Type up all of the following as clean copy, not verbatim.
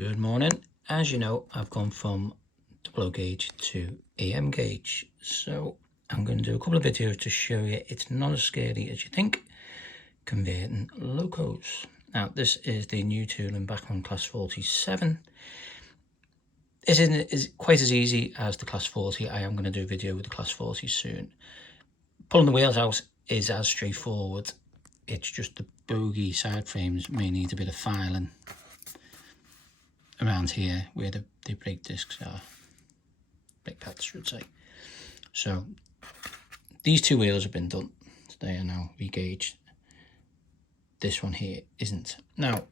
Good morning. As you know, I've gone from double gauge to AM gauge, so I'm going to do a couple of videos to show you it's not as scary as you think, converting locos. Now this is the new tooling back on class 47. This isn't quite as easy as the class 40. I am going to do a video with the class 40 soon. Pulling the wheels out is as straightforward. It's just the bogie side frames may need a bit of filing around here where the brake discs are, brake pads should say. So these two wheels have been done, so they are now re-gauged. This one here isn't. Now,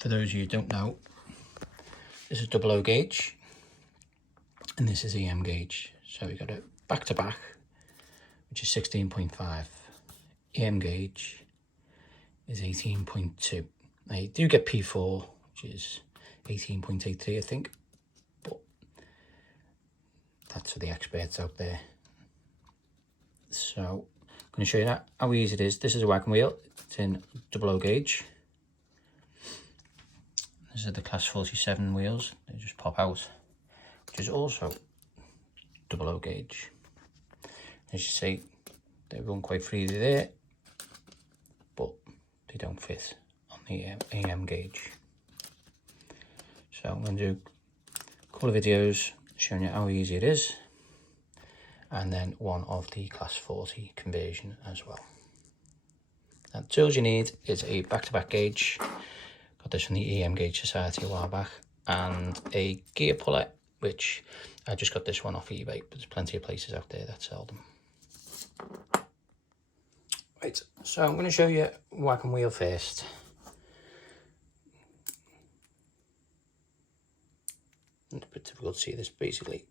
for those of you who don't know, this is double O gauge and this is EM gauge. So we've got it back to back, which is 16.5. EM gauge is 18.2. Now you do get P4, which is 18.83 I think, but that's for the experts out there. So I'm going to show you how easy it is. This is a wagon wheel, it's in double O gauge. These are the class 47 wheels, they just pop out, which is also double O gauge. As you see, they run quite freely there, but they don't fit on the AM gauge. So I'm going to do a couple of videos showing you how easy it is, and then one of the class 40 conversion as well. Now, the tools you need is a back-to-back gauge, got this from the EM Gauge Society a while back, and a gear puller, which I just got this one off eBay, but there's plenty of places out there that sell them. Right, so I'm going to show you wagon wheel first. It's a bit difficult to see this. Basically,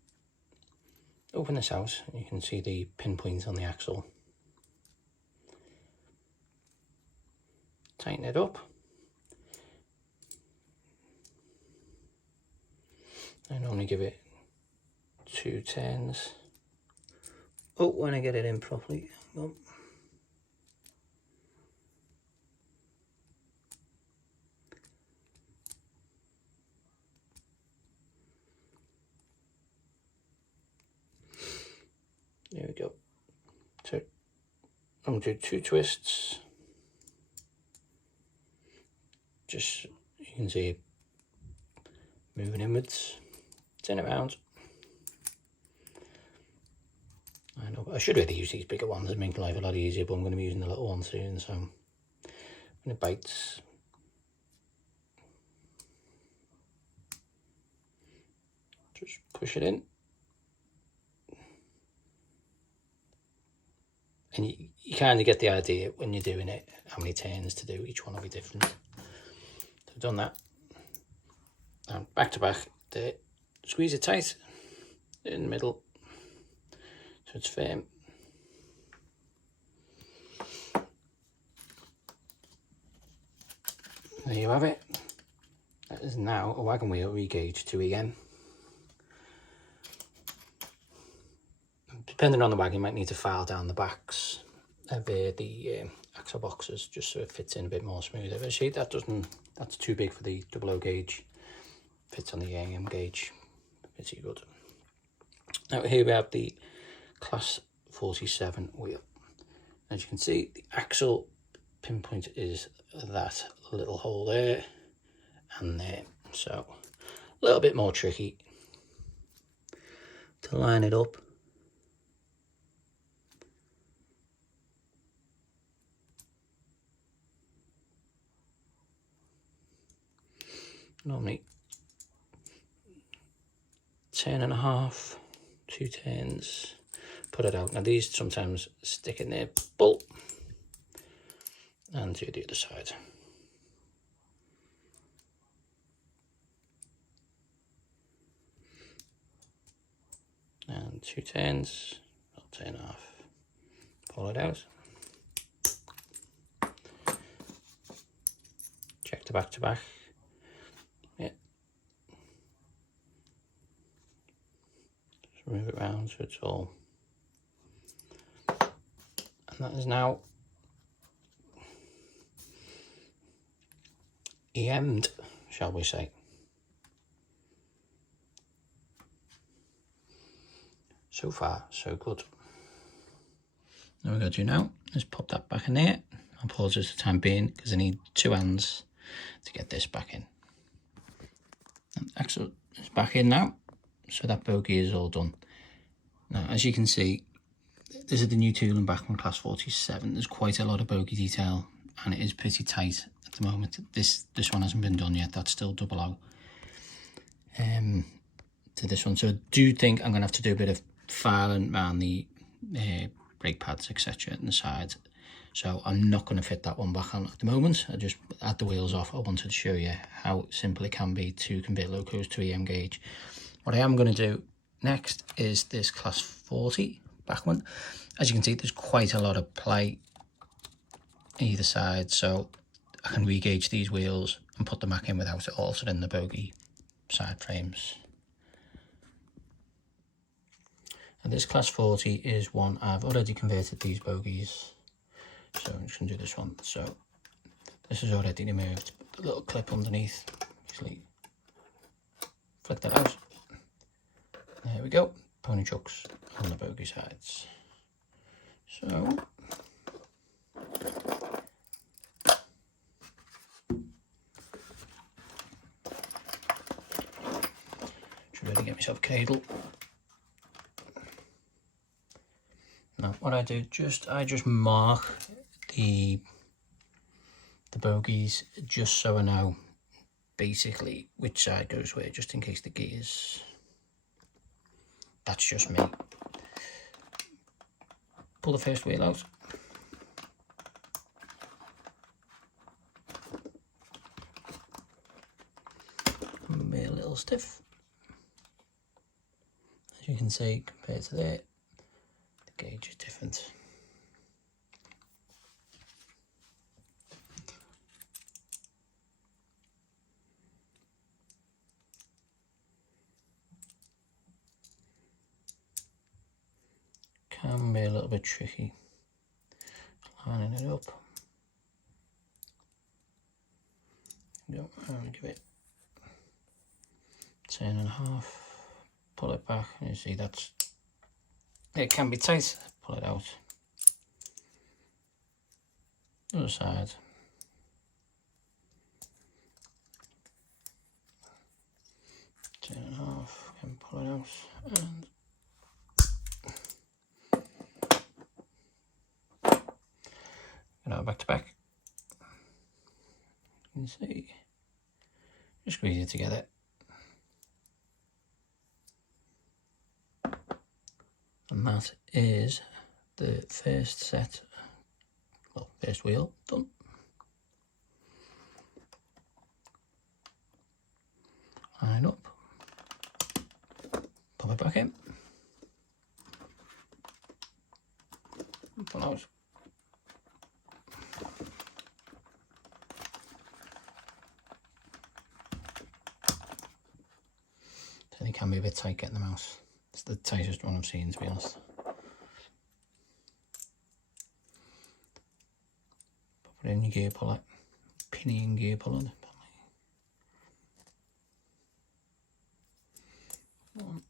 open this out and you can see the pinpoint on the axle. Tighten it up. I normally give it 2 turns. Oh, when I get it in properly. Oh. There we go. So I'm going to do 2 twists. Just, you can see it moving inwards, turn it around. I know, I should really use these bigger ones, it makes life a lot easier, but I'm going to be using the little one soon, so when it bites, just push it in. And you kind of get the idea when you're doing it, how many turns to do, each one will be different. So I've done that. And back to back, there, squeeze it tight in the middle so it's firm. There you have it. That is now a wagon wheel re-gauge to EM. Depending on the wagon, you might need to file down the backs of the axle boxes just so it fits in a bit more smoother. But see, that's too big for the double O gauge. Fits on the AM gauge pretty good. Now here we have the class 47 wheel. As you can see, the axle pinpoint is that little hole there and there. So a little bit more tricky to line it up. Normally 10.5, 2 turns, put it out. Now these sometimes stick in there, pull, and do the other side. And 2 turns, I'll turn off, pull it out. Check the back to back. Yeah. Just move it around so it's all. And that is now EM'd, shall we say. So far, so good. Now we're going to do now is pop that back in there. I'll pause this for the time being because I need 2 hands to get this back in. And excellent, it's back in now. So that bogey is all done. Now, as you can see, this is the new tooling back from class 47. There's quite a lot of bogey detail and it is pretty tight at the moment. This one hasn't been done yet. That's still double O. To this one. So I do think I'm going to have to do a bit of filing around the brake pads, etc. on the sides. So I'm not going to fit that one back on at the moment. I just had the wheels off. I wanted to show you how simple it can be to convert locos to EM gauge. What I am going to do next is this class 40 back one. As you can see, there's quite a lot of play either side, so I can re-gauge these wheels and put them back in without it altering the bogey side frames. And this class 40 is one I've already converted these bogies, so I'm just going to do this one. So this is already removed, the little clip underneath, basically flick that out. There we go, pony chucks on the bogey sides. So should really get myself a cradle. Now what I do, I just mark the bogies just so I know basically which side goes where, just in case the gears. That's just me. Pull the first wheel out. Be a little stiff. As you can see, compared to there, the gauge is different. Can be a little bit tricky lining it up. Go and give it 10.5. Pull it back, and you see that's it can be tight. Pull it out. Other side. Ten and a half. Can pull it out and. Now back to back. You can see, just squeeze it together. And that is the first set, well, first wheel done. Line up, pop it back in, pull out. It can be a bit tight getting them out. It's the tightest one I've seen, to be honest. Put it in your gear puller, pinion gear puller. One.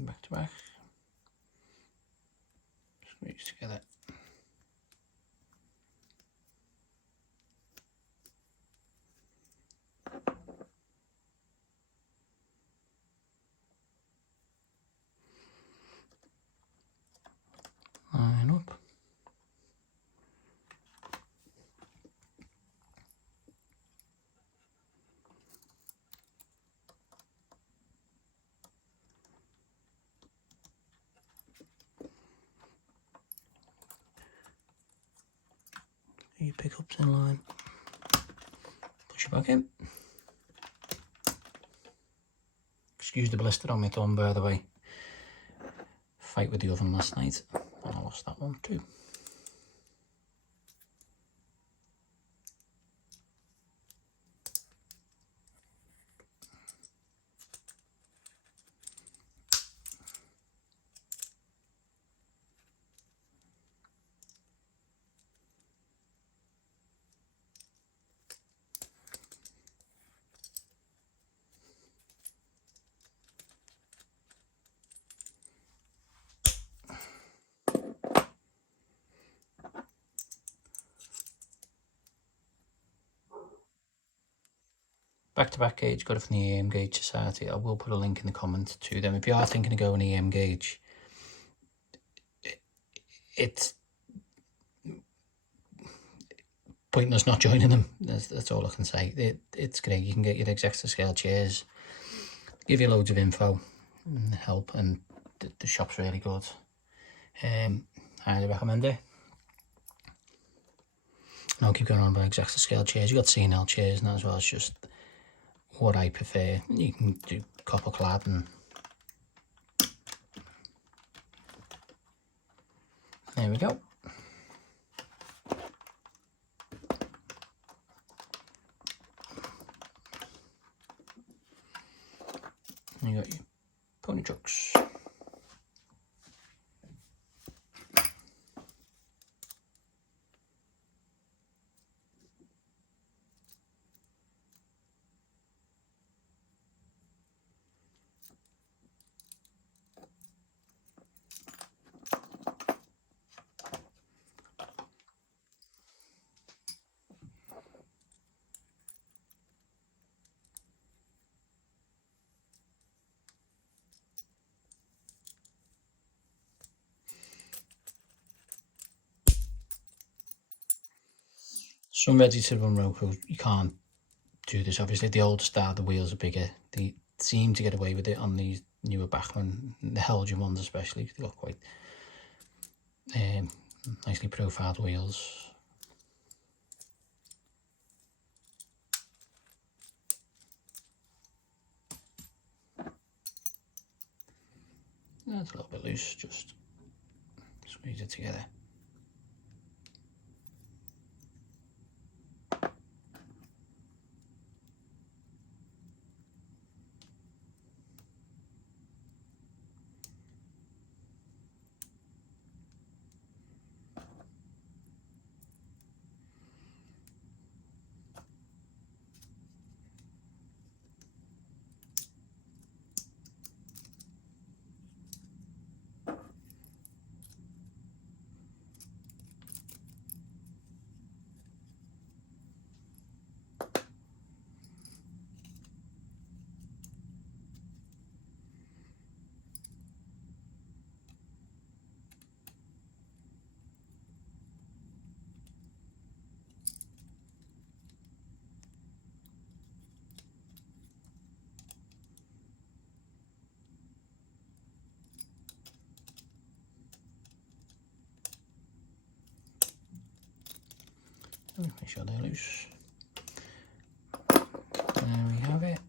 Back to back, squeeze together. Line up. Your pickups in line, push it back in. Excuse the blister on my thumb, by the way. fight with the oven last night and I lost that one too. Back-to-back gauge got it from the EM Gauge Society. I will put a link in the comments to them. If you are thinking of going EM gauge, it's pointless not joining them. That's all I can say. It's great. You can get your exact scale chairs, give you loads of info and help, and the shop's really good. Highly recommend it. And I'll keep going on about exact scale chairs. You got C&L chairs now as well. It's just what I prefer. You can do copper clad, and there we go. And you got your pony trucks. Some ready to run locos, you can't do this. Obviously, the old style, the wheels are bigger. They seem to get away with it on these newer Bachmann, the Helgian ones especially. They've got quite nicely profiled wheels. That's a little bit loose, just squeeze it together. Make sure they're loose. There we have it.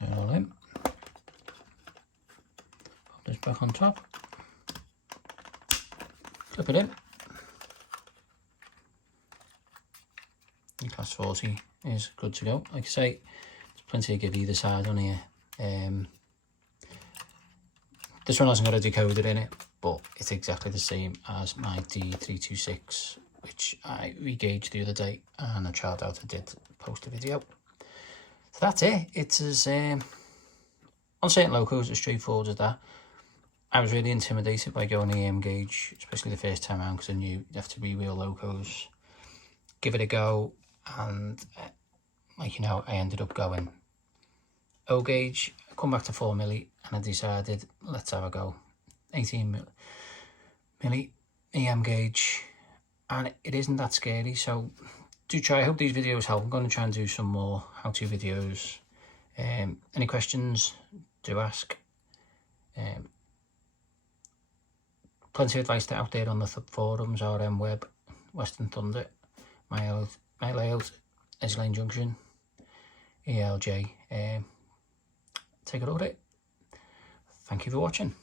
They're all in. Pop this back on top. Clip it in. The class 40 is good to go. Like I say, there's plenty of give either side on here. This one hasn't got a decoder in it, but it's exactly the same as my D326, which I re-gauged the other day, and I tried out. I did post a video. So that's it. It's as on certain locos as straightforward as that. I was really intimidated by going EM gauge, especially the first time around, because I knew you'd have to re-wheel locos. Give it a go, and like you know, I ended up going O gauge. I come back to 4 milli, and I decided let's have a go 18 milli EM gauge, and it isn't that scary. So do try. I hope these videos help. I'm going to try and do some more how-to videos. Any questions, do ask. Plenty of advice out there on the forums, RM web. Western Thunder, my layout, Edge Lane Junction, ELJ. Take a look at it. Thank you for watching.